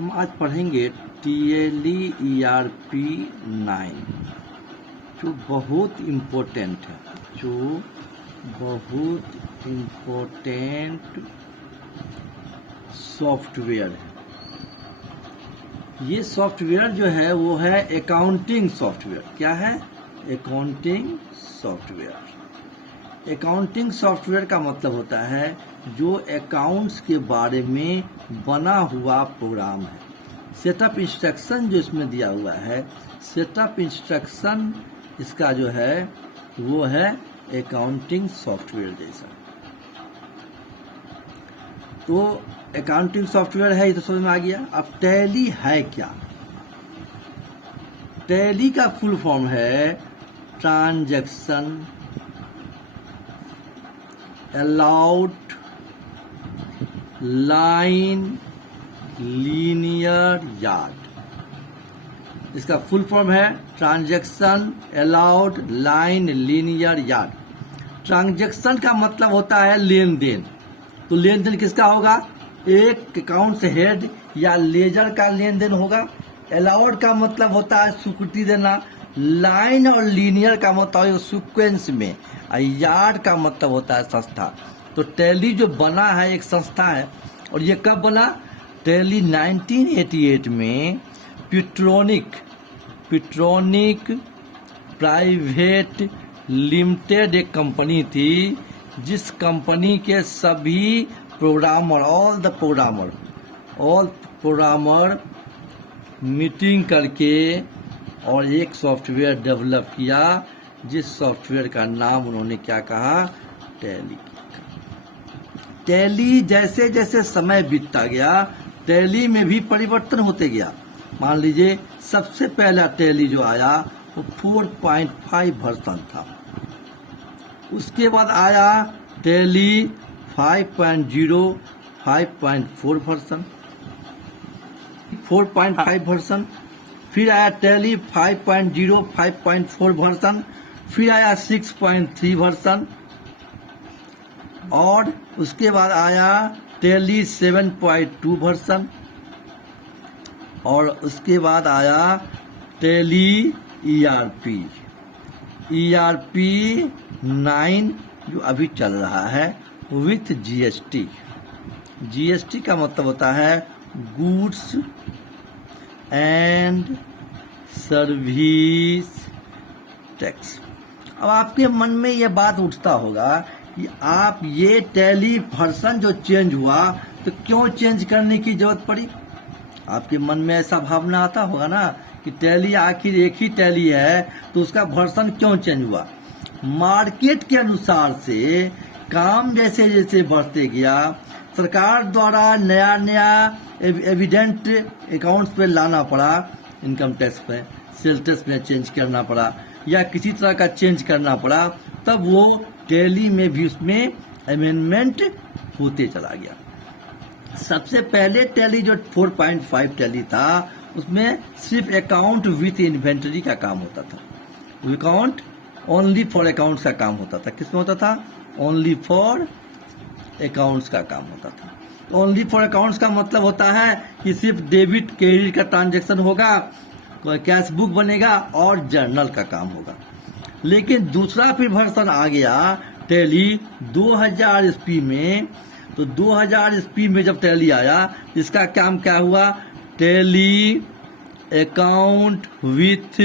हम आज पढ़ेंगे TLE-ERP 9 जो बहुत इम्पोर्टेंट है, जो बहुत इम्पोर्टेंट सॉफ्टवेयर है। ये सॉफ्टवेयर जो है वो है अकाउंटिंग सॉफ्टवेयर। क्या है? Accounting software. अकाउंटिंग सॉफ्टवेयर का मतलब होता है जो अकाउंट्स के बारे में बना हुआ प्रोग्राम है। सेटअप इंस्ट्रक्शन जो इसमें दिया हुआ है, सेटअप इंस्ट्रक्शन इसका जो है वो है अकाउंटिंग सॉफ्टवेयर जैसा। तो अकाउंटिंग सॉफ्टवेयर है, ये तो समझ में आ गया। अब टैली है क्या? टैली का फुल फॉर्म है transaction allowed line linear yard. इसका फुल फॉर्म है transaction allowed line linear yard. Transaction का मतलब होता है लेन देन। तो लेन देन किसका होगा? एक अकाउंट से हेड या लेजर का लेन देन होगा। अलाउड का मतलब होता है स्वीकृति देना। लाइन और लीनियर का मतलब है सीक्वेंस में। यार्ड का मतलब होता है संस्था। तो टैली जो बना है एक संस्था है। और ये कब बना? टैली 1988 में पेट्रोनिक प्राइवेट लिमिटेड एक कंपनी थी, जिस कंपनी के सभी ऑल प्रोग्रामर मीटिंग करके और एक सॉफ्टवेयर डेवलप किया, जिस सॉफ्टवेयर का नाम उन्होंने क्या कहा? टैली। टैली जैसे जैसे समय बीतता गया, टैली में भी परिवर्तन होते गया। मान लीजिए सबसे पहला टैली जो आया वो 4.5 वर्जन था। उसके बाद आया टैली 5.0, 5.4 वर्जन, 4.5 वर्जन। फिर आया टैली 5.0, 5.4 वर्जन। फिर आया 6.3 वर्जन। और उसके बाद आया टैली 7.2 वर्जन। और उसके बाद आया टैली ERP 9 जो अभी चल रहा है विथ GST। GST का मतलब होता है गुड्स एंड सर्विस टैक्स। अब आपके मन में ये बात उठता होगा कि आप ये टैली वर्जन जो चेंज हुआ तो क्यों चेंज करने की जरूरत पड़ी? आपके मन में ऐसा भावना आता होगा ना कि टैली आखिर एक ही टैली है तो उसका वर्जन क्यों चेंज हुआ? मार्केट के अनुसार से काम जैसे जैसे बढ़ते गया, सरकार द्वारा नया नया एविडेंट अकाउंट्स पे लाना पड़ा, इनकम टैक्स पे, सेल टैक्स में चेंज करना पड़ा या किसी तरह का चेंज करना पड़ा, तब वो टैली में भी उसमें अमेंडमेंट होते चला गया। सबसे पहले टैली जो 4.5 टैली था उसमें सिर्फ अकाउंट विथ इन्वेंटरी का काम होता था। अकाउंट ओनली फॉर अकाउंट्स का काम होता था। किसमें होता था? ओनली फॉर अकाउंट्स का काम होता था। ओनली फॉर अकाउंट्स का मतलब होता है कि सिर्फ डेबिट क्रेडिट का ट्रांजैक्शन होगा, कैश बुक बनेगा और जर्नल का काम होगा। लेकिन दूसरा फिर वर्जन आ गया टैली 2000 ईस्वी में। तो 2000 ईस्वी में जब टैली आया, इसका काम क्या हुआ? Tally account with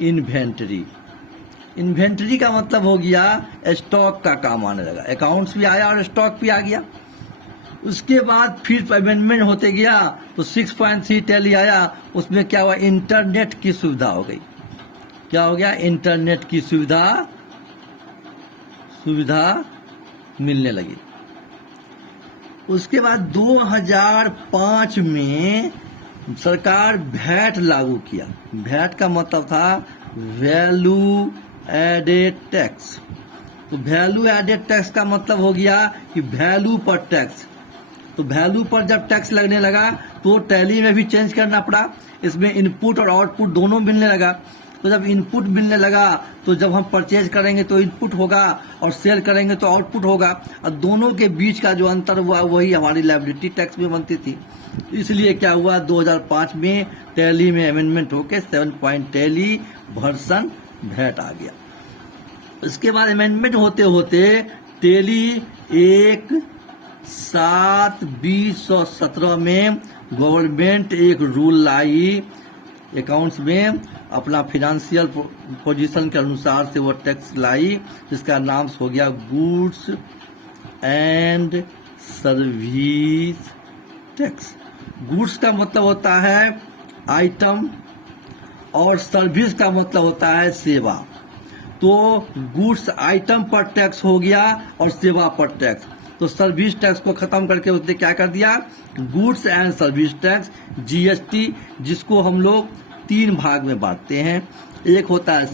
inventory. Inventory का मतलब हो गया स्टॉक का काम आने लगा। अकाउंट्स भी आया और स्टॉक भी आ गया। उसके बाद फिर अमेंडमेंट होते गया तो 6.3 टैली आया। उसमें क्या हुआ? इंटरनेट की सुविधा हो गई। क्या हो गया? इंटरनेट की सुविधा मिलने लगी। उसके बाद 2005 में सरकार वैट लागू किया। वैट का मतलब था वैल्यू एडेड टैक्स। तो वैल्यू एडेड टैक्स का मतलब हो गया कि वैल्यू पर टैक्स। तो वैल्यू पर जब टैक्स लगने लगा तो टैली में भी चेंज करना पड़ा। इसमें इनपुट और आउटपुट दोनों मिलने लगा। तो जब इनपुट मिलने लगा तो जब हम परचेज करेंगे तो इनपुट होगा और सेल करेंगे तो आउटपुट होगा, और दोनों के बीच का जो अंतर हुआ वही हमारी लायबिलिटी टैक्स में बनती थी। इसलिए क्या हुआ, 2005 में टैली में अमेंडमेंट होके 7 पॉइंट टैली वर्सन वैट आ गया। इसके बाद अमेंडमेंट होते होते टैली 1/7/2017 में गवर्नमेंट एक रूल लाई अकाउंट्स में अपना फिनेंशियल पोजीशन के अनुसार से वो टैक्स लाई, जिसका नाम हो गया goods and service tax. Goods का मतलब होता है आइटम और सर्विस का मतलब होता है सेवा। तो गुड्स आइटम पर टैक्स हो गया और सेवा पर टैक्स। तो सर्विस टैक्स को खत्म करके उसने क्या कर दिया, goods and service tax GST, जिसको हम लोग 3 भाग में बांटते हैं। एक होता है